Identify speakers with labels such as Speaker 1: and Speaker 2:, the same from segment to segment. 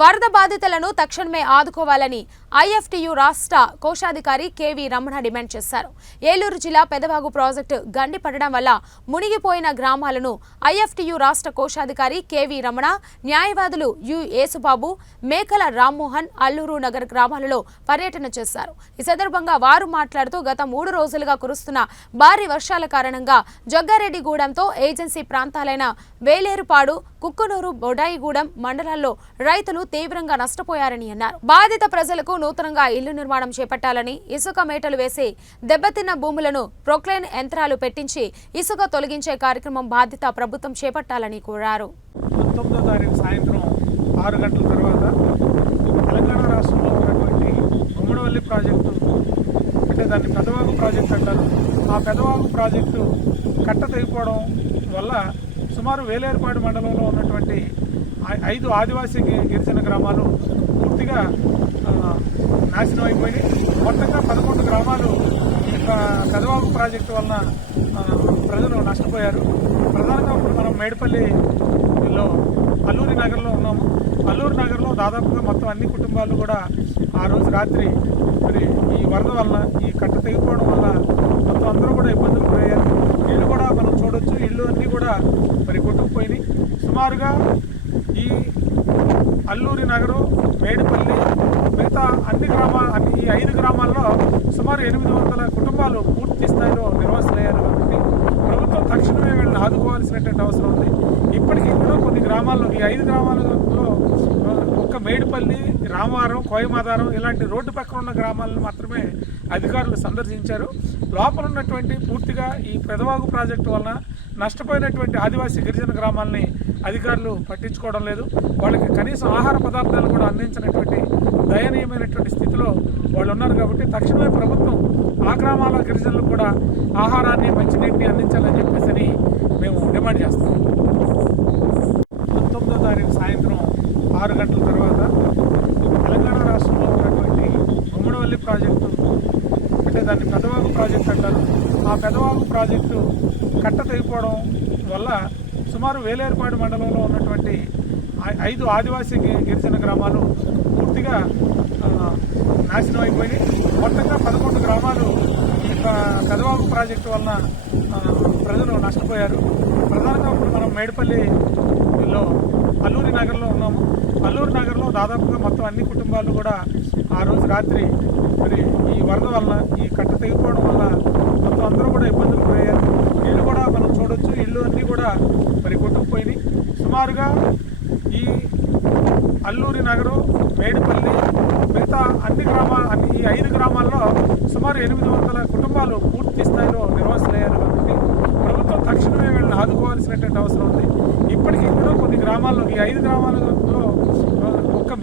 Speaker 1: వరద బాధితులను తక్షణమే ఆదుకోవాలని ఐఎఫ్టియు రాష్ట్ర కోశాధికారి కేవీ రమణ డిమాండ్ చేశారు. ఏలూరు జిల్లా పెదవాగు ప్రాజెక్టు గండిపడడం వల్ల మునిగిపోయిన గ్రామాలను ఐఎఫ్టియు రాష్ట్ర కోశాధికారి కేవీ రమణ న్యాయవాదులు యు యేసుబాబు మేకల రామ్మోహన్ అల్లూరు నగర్ గ్రామాలలో పర్యటన చేశారు. ఈ సందర్భంగా వారు మాట్లాడుతూ గత మూడు రోజులుగా కురుస్తున్న భారీ వర్షాల కారణంగా జగ్గారెడ్డిగూడెంతో ఏజెన్సీ ప్రాంతాలైన వేలేరుపాడు కుక్కునూరు బొడాయిగూడెం మండలాల్లో రైతులు తీవ్రంగా నష్టపోయారని అన్నారు. బాధిత ప్రజలకు నూతనంగా ఇల్లు నిర్మాణం చేపట్టాలని ఇసుక మేటలు వేసి దెబ్బతిన్న భూములను ప్రొక్లైన్ యంత్రాలు పెట్టించి ఇసుక తొలగించే కార్యక్రమం బాధ్యత ప్రభుత్వం చేపట్టాలని కోరారు.
Speaker 2: పంతొమ్మిదో తారీఖు సాయంత్రం ఆరు గంటల తర్వాత తెలంగాణ రాష్ట్రంలో ఉన్నటువంటి ప్రాజెక్టు అంటే దాన్ని పెదవాగు ప్రాజెక్టు అంటారు. ఆ పెదవాగు ప్రాజెక్టు కట్ట తెగిపోవడం వల్ల సుమారు వేలేరుపాడు మండలంలో ఉన్నటువంటి ఐ- ఐదు ఆదివాసీ గిరిజన గ్రామాలు పూర్తిగా నాశనం అయిపోయినాయి. మొత్తంగా పదకొండు గ్రామాలు ఈ ప్రాజెక్టు వలన ప్రజలు నష్టపోయారు. ప్రధానంగా ఇప్పుడు మనం మేడిపల్లిలో అల్లూరి నగర్లో ఉన్నాము. అల్లూరి నగర్లో దాదాపుగా మొత్తం అన్ని కుటుంబాలు కూడా ఆ రోజు రాత్రి మరి ఈ వరద వలన ఈ కట్ట తెగిపోవడం వల్ల మొత్తం అందరూ కూడా ఇబ్బందులు గురయ్యారు ఇల్లు కూడా మనం చూడొచ్చు ఇల్లు అన్నీ కూడా మరి కొట్టుకుపోయినాయి సుమారుగా ఈ అల్లూరి నగరు మేడిపల్లి మిగతా అన్ని గ్రామ అన్ని ఈ ఐదు గ్రామాల్లో సుమారు ఎనిమిది వందల కుటుంబాలు పూర్తి స్థాయిలో నిర్వసనయ్యారు కాబట్టి ప్రభుత్వం తక్షణమే వీళ్ళని ఆదుకోవాల్సినటువంటి అవసరం ఉంది. ఇప్పటికీ కూడా కొన్ని గ్రామాల్లో ఈ ఐదు గ్రామాలలో ఒక్క మేడిపల్లి రామవరం కోయమాధారం ఇలాంటి రోడ్డు పక్కన ఉన్న గ్రామాలను మాత్రమే అధికారులు సందర్శించారు. లోపల ఉన్నటువంటి పూర్తిగా ఈ పెదవాగు ప్రాజెక్టు వలన నష్టపోయినటువంటి ఆదివాసీ గిరిజన గ్రామాలని అధికారులు పట్టించుకోవడం లేదు. వాళ్ళకి కనీసం ఆహార పదార్థాలు కూడా అందించినటువంటి దయనీయమైనటువంటి స్థితిలో వాళ్ళు ఉన్నారు కాబట్టి తక్షణమే ప్రభుత్వం ఆ గ్రామాల గిరిజనులకు కూడా ఆహారాన్ని మంచినీటిని అందించాలని చెప్పేసి మేము డిమాండ్ చేస్తాం పంతొమ్మిదో తారీఖు సాయంత్రం ఆరు గంటల తర్వాత తెలంగాణ రాష్ట్రంలో ఉన్నటువంటి గుమ్మడివల్లి ప్రాజెక్టు అంటే దాన్ని పెదవాగు ప్రాజెక్ట్ అంటారు. ఆ పెదవాగు ప్రాజెక్టు కట్ట తెగిపోవడం వల్ల సుమారు వేలేరుపాడు మండలంలో ఉన్నటువంటి ఐ- ఐదు ఆదివాసీ గిరిజన గ్రామాలు పూర్తిగా నాశనం అయిపోయినాయి. మొత్తంగా పదకొండు గ్రామాలు ఈ పెదవాగు ప్రాజెక్టు వలన ప్రజలు నష్టపోయారు. ప్రధానంగా ఇప్పుడు మనం మేడిపల్లిలో అల్లూరి నగర్లో ఉన్నాము. అల్లూరు నగర్లో దాదాపుగా మొత్తం అన్ని కుటుంబాలు కూడా ఆ రోజు రాత్రి మరి ఈ వరద వలన ఈ కట్ట తెగిపోవడం వల్ల మొత్తం అందరూ కూడా ఇబ్బందులు గురయ్యారు. ఇల్లు కూడా మనం చూడొచ్చు. ఇల్లు అన్నీ కూడా మరి కొట్టుకుపోయినాయి. సుమారుగా ఈ అల్లూరి నగరు మేడిపల్లి మిగతా అన్ని గ్రామాల అన్ని ఈ ఐదు గ్రామాల్లో సుమారు ఎనిమిది వందల కుటుంబాలు పూర్తి స్థాయిలో నిర్వసనయ్యారు కాబట్టి ప్రభుత్వం తక్షణమే వీళ్ళని ఆదుకోవాల్సినటువంటి అవసరం ఉంది. ఇప్పటికీ కూడా కొన్ని గ్రామాల్లో ఈ ఐదు గ్రామాలు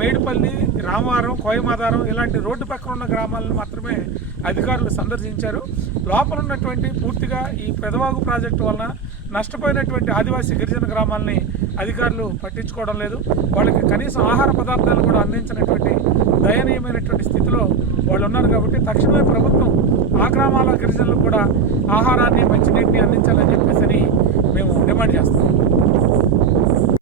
Speaker 2: మేడిపల్లి రామవరం కోయమాధారం ఇలాంటి రోడ్డు పక్కన ఉన్న గ్రామాలను మాత్రమే అధికారులు సందర్శించారు. లోపల ఉన్నటువంటి పూర్తిగా ఈ పెదవాగు ప్రాజెక్టు వలన నష్టపోయినటువంటి ఆదివాసీ గిరిజన గ్రామాలని అధికారులు పట్టించుకోవడం లేదు. వాళ్ళకి కనీసం ఆహార పదార్థాలు కూడా అందించినటువంటి దయనీయమైనటువంటి స్థితిలో వాళ్ళు ఉన్నారు కాబట్టి తక్షణమే ప్రభుత్వం ఆ గ్రామాల గిరిజనులకు కూడా ఆహారాన్ని మంచినీటిని అందించాలని చెప్పేసి మేము డిమాండ్ చేస్తాం